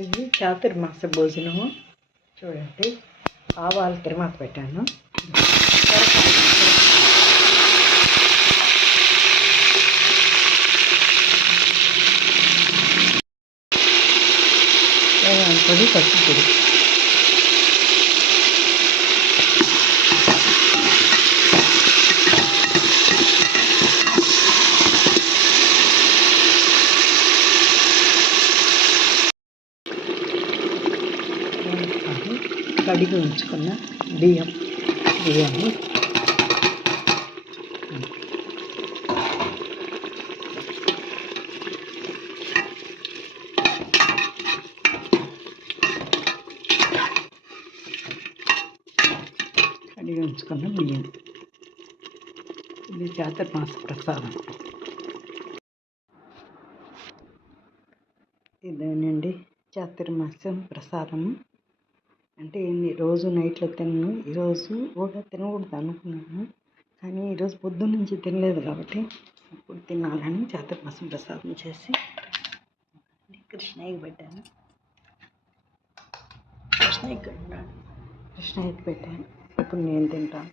ఇది చాతుర్మాస భోజనము. చూడండి, ఆవాలు తిరుమాత పెట్టాను. పొడి, పచ్చి పొడి. కడిగి ఉంచుకున్న బియ్యాన్ని ఇది చాతుర్మాస ప్రసాదం. ఇదేనండి చాతుర్మాసం ప్రసాదం. అంటే రోజు నైట్లో తిన్నాను, ఈరోజు కూడా తినకూడదు అనుకున్నాను, కానీ ఈరోజు పొద్దున్న నుంచి తినలేదు కాబట్టి ఇప్పుడు తినాలని చాతుర్మాసం ప్రసాదం చేసి కృష్ణయ్యకి పెట్టాను. కృష్ణయ్యకి పెట్టాను. ఇప్పుడు నేను తింటాను.